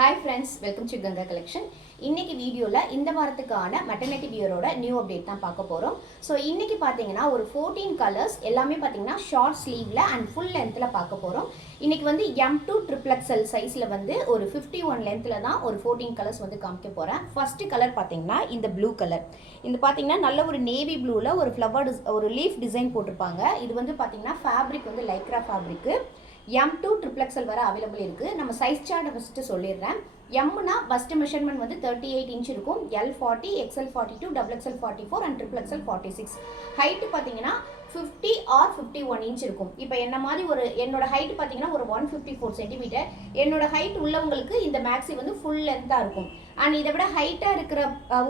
Hi friends, welcome to Ganga Collection. இன்னைக்கு வீடியோல இந்த வாரத்துக்கான மெட்டர்னிட்டி வியரோட நியூ அப்டேட் தான் பார்க்க போறோம். ஸோ இன்னைக்கு பார்த்தீங்கன்னா ஒரு 14 கலர்ஸ் எல்லாமே பார்த்தீங்கன்னா ஷார்ட் ஸ்லீவ்ல அண்ட் ஃபுல் லென்த்ல பார்க்க போறோம். இன்னைக்கு வந்து M2 XXL சைஸ்ல வந்து ஒரு 51 லென்த்ல தான் ஒரு 14 கலர்ஸ் வந்து காமிக்க போறேன். ஃபர்ஸ்ட் கலர் பார்த்தீங்கன்னா இந்த ப்ளூ கலர். இந்த பார்த்தீங்கன்னா நல்ல ஒரு நேவி ப்ளூல ஒரு ஃப்ளவர் ஒரு லீஃப் டிசைன் போட்டிருப்பாங்க. இது வந்து பார்த்தீங்கன்னா ஃபேப்ரிக் வந்து லைக்ரா ஃபேப்ரிக். M2 XXL வர அவைலபிள் இருக்குது. நம்ம சைஸ் சார்ட்டை ஃபஸ்ட்டு சொல்லிடுறேன். எம்னா ஃபஸ்ட்டு மெஷர்மெண்ட் வந்து 38 இன்ச் இருக்கும். L40, XL42, XXL 44 and XXL 46. Height பார்த்தீங்கன்னா 50 ஆர் 51 இன்ச் இருக்கும். இப்போ என்ன மாதிரி என்னோட ஹைட் பார்த்தீங்கன்னா ஒரு 154 சென்டிமீட்டர். என்னோட ஹைட் உள்ளவங்களுக்கு இந்த மேக்ஸி வந்து ஃபுல் லென்த்தாக இருக்கும். அண்ட் இதை விட ஹைட்டாக இருக்கிற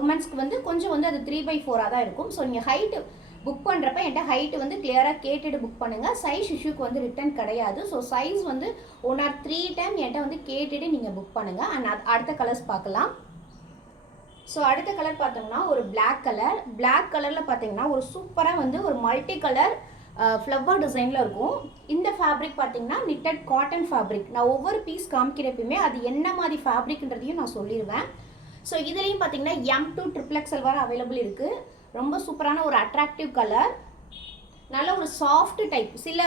உமன்ஸ்க்கு வந்து கொஞ்சம் வந்து அது 3/4 தான் இருக்கும். ஸோ நீங்கள் ஹைட்டு புக் பண்ணுறப்ப என்கிட்ட ஹைட்டு வந்து கிளியராக கேட்டுட்டு புக் பண்ணுங்கள். சைஸ் இஷ்யூக்கு வந்து ரிட்டர்ன் கிடையாது. ஸோ சைஸ் வந்து 1 or 3 டைம் என்கிட்ட வந்து கேட்டுட்டு நீங்கள் புக் பண்ணுங்கள். அண்ட் அடுத்த கலர்ஸ் பார்க்கலாம். ஸோ அடுத்த கலர் பார்த்தோம்னா ஒரு பிளாக் கலர். பிளாக் கலரில் பார்த்தீங்கன்னா ஒரு சூப்பராக வந்து ஒரு மல்டி கலர் ஃப்ளவர் டிசைனில் இருக்கும். இந்த ஃபேப்ரிக் பார்த்தீங்கன்னா நிட்டட் காட்டன் ஃபேப்ரிக். நான் ஒவ்வொரு பீஸ் காமிக்கிறப்பயுமே அது என்ன மாதிரி ஃபேப்ரிக்ன்றதையும் நான் சொல்லிடுவேன். ஸோ இதுலேயும் பார்த்தீங்கன்னா M2 XXL வர அவைலபிள் இருக்குது. ரொம்ப சூப்பரான ஒரு அட்ராக்டிவ் கலர், நல்ல ஒரு சாஃப்ட் டைப். சில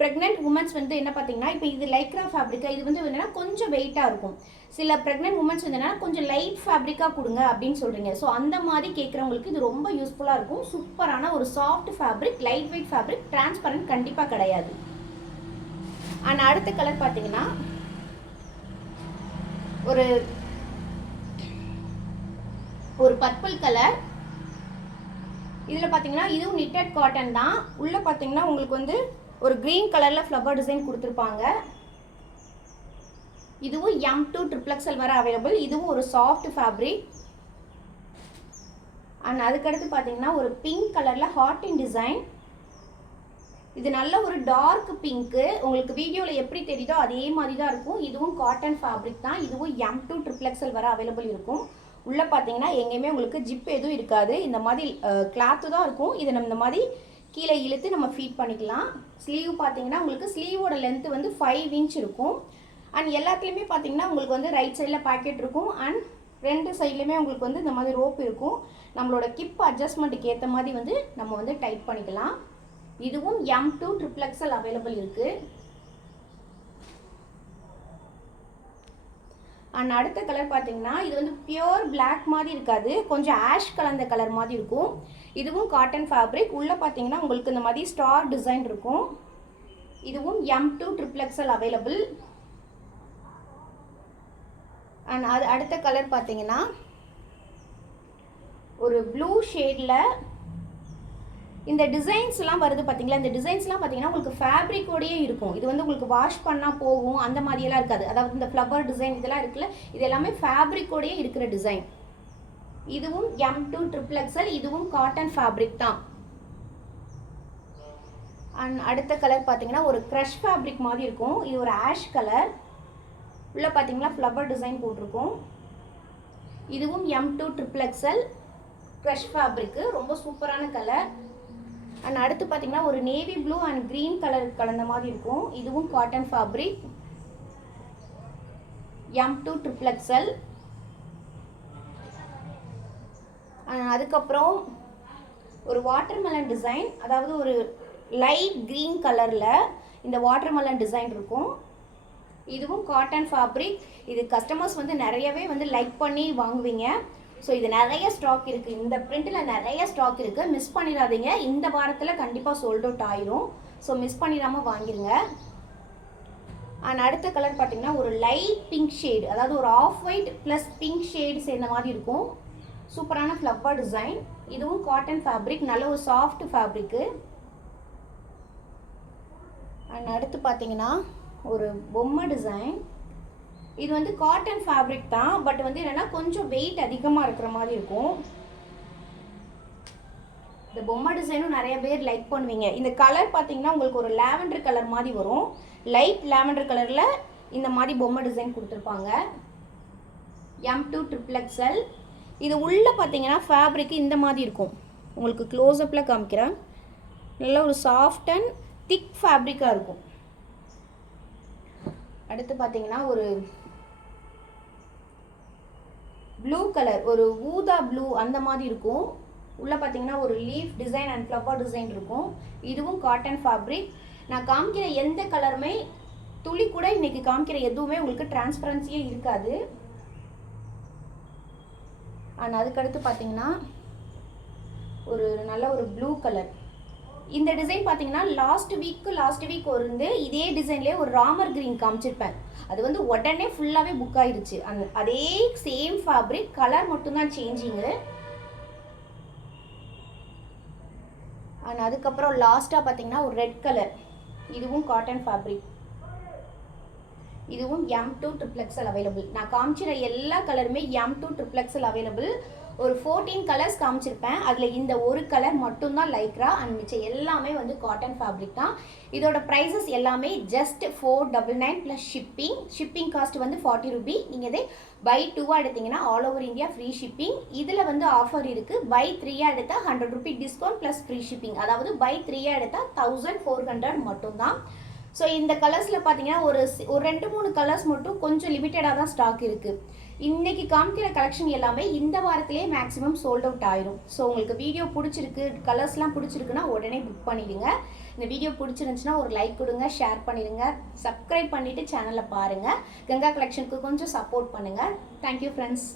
ப்ரெக்னென்ட் உமன்ஸ் வந்து என்ன பார்த்தீங்கன்னா இப்போ இது லைக்ரா ஃபேப்ரிக்கா, இது வந்து என்னென்னா கொஞ்சம் வெயிட்டாக இருக்கும். சில ப்ரெக்னென்ட் உமன்ஸ் வந்து என்னென்னா கொஞ்சம் லைட் ஃபேப்ரிக்காக கொடுங்க அப்படின்னு சொல்கிறீங்க. ஸோ அந்த மாதிரி கேட்குறவங்களுக்கு இது ரொம்ப யூஸ்ஃபுல்லாக இருக்கும். சூப்பரான ஒரு soft fabric, light weight fabric, transparent கண்டிப்பாக கிடையாது. அண்ட் அடுத்த கலர் பார்த்தீங்கன்னா ஒரு பர்பிள் கலர். இதில் பார்த்தீங்கன்னா இதுவும் நிட்டட் காட்டன் தான். உள்ளே பார்த்தீங்கன்னா உங்களுக்கு வந்து ஒரு க்ரீன் கலரில் ஃப்ளவர் டிசைன் கொடுத்துருப்பாங்க. இதுவும் M2 XXL வர அவைலபிள். இதுவும் ஒரு சாஃப்ட் ஃபேப்ரிக். அண்ட் அதுக்கடுத்து பார்த்தீங்கன்னா ஒரு பிங்க் கலரில் ஹார்ட்டின் டிசைன். இது நல்ல ஒரு டார்க் பிங்க்கு. உங்களுக்கு வீடியோவில் எப்படி தெரியுதோ அதே மாதிரி தான் இருக்கும். இதுவும் காட்டன் ஃபேப்ரிக் தான். இதுவும் M2 XXL வர அவைலபிள் இருக்கும். உள்ளே பார்த்தீங்கன்னா எங்கேயுமே உங்களுக்கு ஜிப் எதுவும் இருக்காது. இந்த மாதிரி கிளாத்து தான் இருக்கும். இதை நம்ம இந்த மாதிரி கீழே இழுத்து நம்ம ஃபீட் பண்ணிக்கலாம். ஸ்லீவ் பார்த்தீங்கன்னா உங்களுக்கு ஸ்லீவோட லென்த்து வந்து 5 இன்ச் இருக்கும். அண்ட் எல்லாத்துலேயுமே பார்த்தீங்கன்னா உங்களுக்கு வந்து ரைட் சைடில் பாக்கெட் இருக்கும். அண்ட் ரெண்டு சைட்லேயுமே உங்களுக்கு வந்து இந்த மாதிரி ரோப் இருக்கும். நம்மளோட கிப் அட்ஜஸ்ட்மெண்ட்டுக்கு ஏற்ற மாதிரி வந்து நம்ம வந்து டைட் பண்ணிக்கலாம். இதுவும் M2 XXL அவைலபிள் இருக்குது. அண்ட் அடுத்த கலர் பார்த்தீங்கன்னா இது வந்து பியோர் பிளாக் மாதிரி இருக்காது, கொஞ்சம் ஆஷ் கலந்த கலர் மாதிரி இருக்கும். இதுவும் காட்டன் ஃபேப்ரிக். உள்ளே பார்த்தீங்கன்னா உங்களுக்கு இந்த மாதிரி ஸ்டார் டிசைன் இருக்கும். இதுவும் M2 XXL அவைலபிள். அண்ட் அடுத்த கலர் பார்த்தீங்கன்னா ஒரு ப்ளூ ஷேடில் இந்த டிசைன்ஸ்லாம் வருது பார்த்தீங்களா. இந்த டிசைன்ஸ்லாம் பார்த்தீங்கன்னா உங்களுக்கு ஃபேப்ரிக்கோடையே இருக்கும். இது வந்து உங்களுக்கு வாஷ் பண்ணால் போகும் அந்த மாதிரியெல்லாம் இருக்காது. அதாவது இந்த ஃப்ளவர் டிசைன் இதெல்லாம் இருக்குல்ல, இது எல்லாமே ஃபேப்ரிக்கோடையே இருக்கிற டிசைன். இதுவும் M2 XXL. இதுவும் காட்டன் ஃபேப்ரிக் தான். அண்ட் அடுத்த கலர் பார்த்தீங்கன்னா ஒரு க்ரஷ் ஃபேப்ரிக் மாதிரி இருக்கும். இது ஒரு ஆஷ் கலர். உள்ள பார்த்தீங்கன்னா ஃப்ளவர் டிசைன் போட்டிருக்கும். இதுவும் M2 XXL க்ரஷ் ஃபேப்ரிக்கு. ரொம்ப சூப்பரான கலர். அண்ட் அடுத்து பார்த்தீங்கன்னா ஒரு navy blue and green colour கலந்த மாதிரி இருக்கும். இதுவும் காட்டன் ஃபேப்ரிக். M2 XXL. அதுக்கப்புறம் ஒரு வாட்டர்மெலன் டிசைன், அதாவது ஒரு லைட் க்ரீன் கலரில் இந்த வாட்டர்மெலன் டிசைன் இருக்கும். இதுவும் காட்டன் ஃபேப்ரிக். இது கஸ்டமர்ஸ் வந்து நிறையவே வந்து லைக் பண்ணி வாங்குவீங்க. ஸோ இது நிறைய ஸ்டாக் இருக்குது. இந்த பிரிண்ட்டில் நிறைய ஸ்டாக் இருக்குது. மிஸ் பண்ணிடாதீங்க. இந்த வாரத்தில் கண்டிப்பாக சோல்ட் அவுட் ஆயிரும். ஸோ மிஸ் பண்ணிடாமல் வாங்கிடுங்க. அண்ட் அடுத்த கலர் பார்த்தீங்கன்னா ஒரு லைட் பிங்க் ஷேடு, அதாவது ஒரு off white plus pink shade சேர்ந்த மாதிரி இருக்கும். சூப்பரான ஃப்ளவர் டிசைன். இதுவும் காட்டன் ஃபேப்ரிக், நல்ல ஒரு சாஃப்ட் ஃபேப்ரிக்கு. அண்ட் அடுத்து பார்த்தீங்கன்னா ஒரு பொம்மை டிசைன். இது வந்து காட்டன் ஃபேப்ரிக் தான், பட் வந்து என்னென்னா கொஞ்சம் வெயிட் அதிகமாக இருக்கிற மாதிரி இருக்கும். இந்த பொம்மை டிசைனும் நிறைய பேர் லைக் பண்ணுவீங்க. இந்த கலர் பார்த்தீங்கன்னா உங்களுக்கு ஒரு லாவெண்டர் கலர் மாதிரி வரும். லைட் லாவெண்டர் கலரில் இந்த மாதிரி பொம்மை டிசைன் கொடுத்துருப்பாங்க. M2 XXL. இது உள்ளே பார்த்தீங்கன்னா ஃபேப்ரிக்கு இந்த மாதிரி இருக்கும். உங்களுக்கு க்ளோஸ்அப்பில் காமிக்கிறேன். நல்ல ஒரு சாஃப்ட் அண்ட் திக் ஃபேப்ரிக்காக இருக்கும். அடுத்து பார்த்தீங்கன்னா ஒரு ப்ளூ கலர், ஒரு ஊதா ப்ளூ அந்த மாதிரி இருக்கும். உள்ளே பார்த்தீங்கன்னா ஒரு leaf design and flower design இருக்கும். இதுவும் காட்டன் ஃபேப்ரிக். நான் காமிக்கிற எந்த கலருமே துளி கூட இன்னைக்கு காமிக்கிற எதுவுமே உங்களுக்கு டிரான்ஸ்பரன்சியே இருக்காது. அண்ட் அதுக்கடுத்து பார்த்தீங்கன்னா ஒரு நல்ல ஒரு ப்ளூ கலர். இந்த டிசைன் பார்த்தீங்கன்னா லாஸ்ட் வீக் ஒரு இதே டிசைன்லேயே ஒரு ராமர் கிரீன் காமிச்சிருப்பேன். அது வந்து உடனே ஃபுல்லாகவே புக் ஆயிடுச்சு. அதே சேம் ஃபேப்ரிக், கலர் மட்டும்தான் சேஞ்சிங்கு. அண்ட் அதுக்கப்புறம் லாஸ்ட்டாக பார்த்தீங்கன்னா ஒரு ரெட் கலர். இதுவும் காட்டன் ஃபேப்ரிக். இதுவும் M2 XXL அவைலபிள். நான் காமிச்சிற எல்லா கலருமே M2 XXL அவைலபிள். ஒரு 14 கலர்ஸ் காமிச்சிருப்பேன். அதில் இந்த ஒரு கலர் மட்டும்தான் லைக்ரா அண்ட் மிச்சம் எல்லாமே வந்து காட்டன் ஃபேப்ரிக் தான். இதோட ப்ரைஸஸ் எல்லாமே ஜஸ்ட் 499 ப்ளஸ் ஷிப்பிங் காஸ்ட் வந்து 40 ரூபி. நீங்கள் இதே பை 2 எடுத்தீங்கன்னா all over India free shipping. இதில் வந்து ஆஃபர் இருக்குது. பை 3 எடுத்தால் 100 Ruby discount plus free shipping. அதாவது பை 3 எடுத்தால் 1400 மட்டும்தான். ஸோ இந்த கலர்ஸில் பார்த்தீங்கன்னா ஒரு 2-3 கலர்ஸ் மட்டும் கொஞ்சம் லிமிட்டடாக தான் ஸ்டாக் இருக்குது. இன்றைக்கி காமிக்கிற கலெக்ஷன் எல்லாமே இந்த வாரத்திலே மேக்ஸிமம் சோல்ட் அவுட் ஆயிரும். ஸோ உங்களுக்கு வீடியோ பிடிச்சிருக்கு, கலர்ஸ்லாம் பிடிச்சிருக்குன்னா உடனே புக் பண்ணிடுங்க. இந்த வீடியோ பிடிச்சிருந்துச்சுன்னா ஒரு லைக் கொடுங்க, ஷேர் பண்ணிடுங்க, சப்ஸ்கிரைப் பண்ணிவிட்டு சேனலை பாருங்கள். கங்கா கலெக்ஷனுக்கு கொஞ்சம் சப்போர்ட் பண்ணுங்கள். Thank you friends.